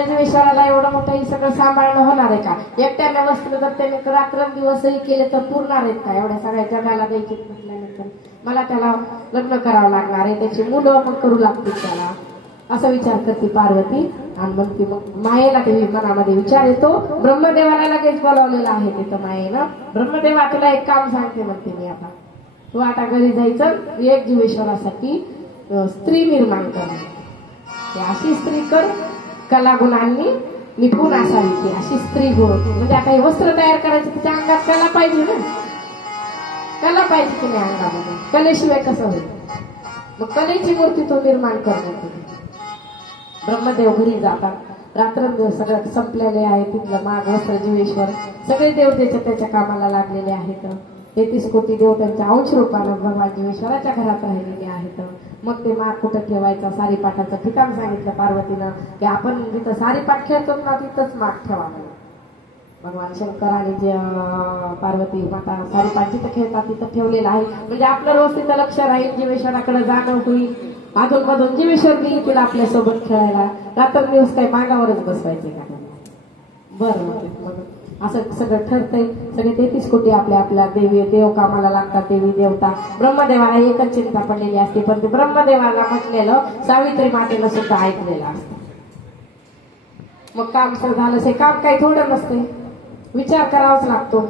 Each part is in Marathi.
विश्वाला एवढं मोठं सगळं सांभाळणं होणार आहे का? एकट्याने बसलं तर त्याने रात्रंदिवसही केले तर पुरणार आहेत का? एवढ्या सगळ्या जगाला द्यायचे म्हटल्यानंतर मला त्याला लग्न करावं लागणार आहे, त्याची मुलं मग करू लागतील त्याला, असा विचार करते पार्वती. आणि म्हणते मग मायेला ते मनामध्ये विचार येतो. ब्रह्मदेवाला लगेच बोलावलेलं आहे तिथं मायेनं. ब्रह्मदेवा तुला एक काम सांगते म्हणते मी, आता तू आता घरी जायचं, एक जीवेश्वरासाठी स्त्री निर्माण कर. अशी स्त्री कर कलागुणांनी निपुण असावी, ती अशी स्त्री गुण. म्हणजे आता हे वस्त्र तयार करायचं तिच्या अंगात कला पाहिजे ना, कला पाहिजे की नाही अंगामध्ये, कलेशिवाय कसं होईल? मग कलेची मूर्ती तो निर्माण करणार. ब्रह्मदेव घरी जातात, रात्रंदिवस सगळं संपलेले आहे. तिथलं माग वस्त्र जीवेश्वर सगळे देव त्याच्या कामाला लागलेले आहेत. 33 कोटी देव त्यांच्या अंश रूपानं भगवान जीवेश्वराच्या घरात राहिलेले आहेत. मग ते माग कुठं ठेवायचा, सारीपाठाचं ठिकाण सांगितलं पार्वतीनं की आपण जिथं सारीपाठ खेळतो ना तिथंच माग ठेवावं. भगवान शंकर आणि जे पार्वती माता सारीपाठ जिथं खेळतात तिथं ठेवलेलं आहे. म्हणजे आपलं रोज तिथं लक्ष राहील, जीवेश्वराकडे जाणं होईल. अधून मधून जीवेश्वर बी येतील आपल्यासोबत खेळायला. रात्रंदिवस काही मागावरच बसवायचे का? बरं, मग असं सगळं ठरतंय. सगळे 33 कोटी आपल्या देव कामाला लागतात, देवी देवता. ब्रह्मदेवाला एकच चिंता पडलेली असते, पण ते ब्रह्मदेवाला म्हटलेलं सावित्री मातेनं सुद्धा ऐकलेलं असतं. मग काम झालं, हे काम काही थोडं नसते, विचार करावाच लागतो.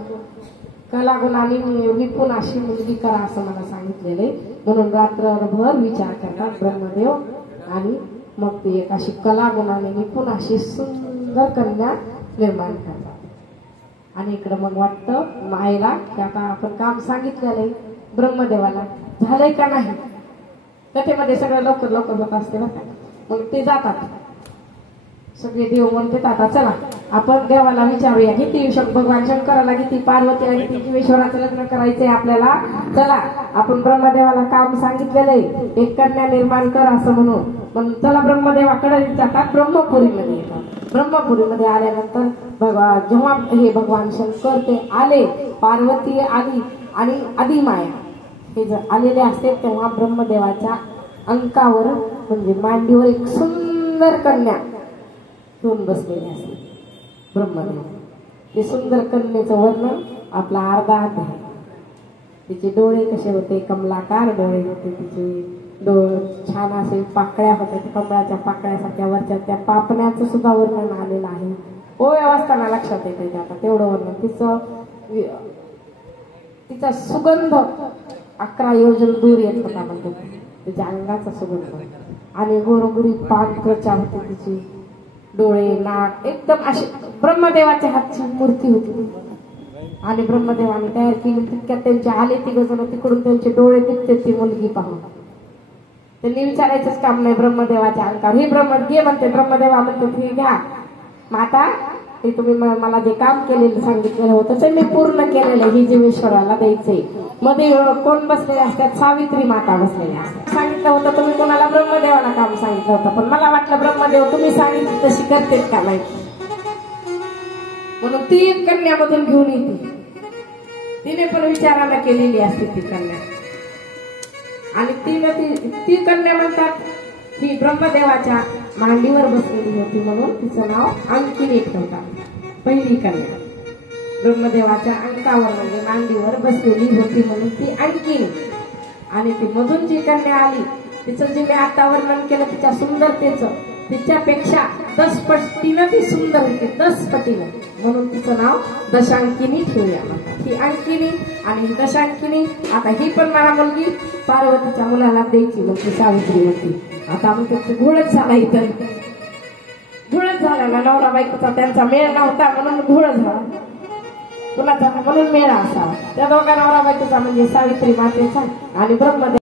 कलागुणांनी निपुण अशी मुलगी करा असं मला सांगितलेलं आहे. म्हणून रात्रभर विचार करतात ब्रह्मदेव आणि मग ते एक अशी कलागुणाने निपुण अशी सुंदर कन्या निर्माण करतात. आणि इकडं मग वाटतं मायेला की आता आपण काम सांगितलेलं आहे ब्रह्मदेवाला, झालंय का नाही? कथेमध्ये सगळं लवकर लवकर होत असते बघा. मग ते जातात सगळे देव, म्हणतात आता चला आपण देवाला विचारूया, किती भगवान शंकराला किती, पार्वतीला किती, जीवेश्वराचं लग्न करायचंय आपल्याला. चला आपण ब्रह्मदेवाला काम सांगितलेलं आहे, एक कन्या निर्माण कर असं म्हणून. पण चला ब्रह्मदेवाकडे जातात, ब्रह्मपुरीमध्ये येतात. ब्रह्मपुरीमध्ये आल्यानंतर जेव्हा हे भगवान शंकर ते आले, पार्वती आली आणि आदिमाया हे जर आलेले असते, तेव्हा ब्रह्मदेवाच्या अंकावर म्हणजे मांडीवर एक सुंदर कन्या घेऊन बसलेले असते ब्रह्मदेव. ते सुंदर कन्येचं वर्णन आपला अर्धा आहे. तिचे डोळे कसे होते, कमलाकार डोळे होते, तिचे डोळे छान असे पाकळ्या होत्या, कमळाच्या पाकळ्यासारख्या वरच्या, त्या पापण्याचं सुद्धा वर्णन आलेलं आहे. ओव्या वाचताना लक्षात येते आता तेवढं वर्णन. तिचा सुगंध 11 योजन दूर येत होता म्हणतो, तिच्या अंगाचा सुगंध. आणि गोरगुरी पांढरच्या होते तिची डोळे, नाक एकदम अशी ब्रह्मदेवाच्या हातची मूर्ती होती. आणि ब्रह्मदेवाने तयार केली. तितक्यात त्यांचे आले 3 जण तिकडून, त्यांचे डोळे दिसते ती मुलगी पाहून. त्यांनी विचारायचंच काम नाही ब्रह्मदेवाच्या अंकावर. ही घे म्हणते, ब्रह्मदेवा म्हणते हे घ्या माता, ते तुम्ही मला जे काम केलेलं सांगितलेलं होतं ते मी पूर्ण केलेलं, ही जीवेश्वराला द्यायचंय. मध्ये कोण बसलेले असतात? सावित्री माता बसलेल्या असतात. सांगितलं होतं तुम्ही कोणाला? ब्रह्मदेवाला काम सांगितलं होतं, पण मला वाटलं ब्रह्मदेव तुम्ही सांगितलं तशी करतेत का नाही, म्हणून ती एक कन्यामधून घेऊन येते. तिने पण विचारायला केलेली असते ती कन्या. आणि ती कन्या म्हणतात ही ब्रह्मदेवाच्या मांडीवर बसलेली होती म्हणून तिचं नाव अंकिनी ठेवतात. पहिली कन्या ब्रह्मदेवाच्या अंकावर म्हणजे मांडीवर बसलेली होती म्हणून ती अंकिनी. आणि ती मधून जी कन्या आली तिचं जे मी आता वर्णन केलं तिच्या सुंदरतेचं, तिच्यापेक्षा 10 पटीनं ती सुंदर होती, 10 पटीनं, म्हणून तिचं नाव दशांकिनी ठेवूया म्हणतात. ही अंकिनी आणि ही दशांकिनी. आता ही पण मला मुलगी पार्वतीच्या मुलाला द्यायची म्हणजे सावित्री होती. आता म्हणते घोळच झाला, इतर घोळच झाला ना, नवरा बायकोचा त्यांचा मेळ नव्हता म्हणून घोळ झाला. कुणाचा म्हणून मेळा असावा, त्या दोघा नवरा बायकोचा म्हणजे सावित्री मातेचा आणि ब्रह्मदेव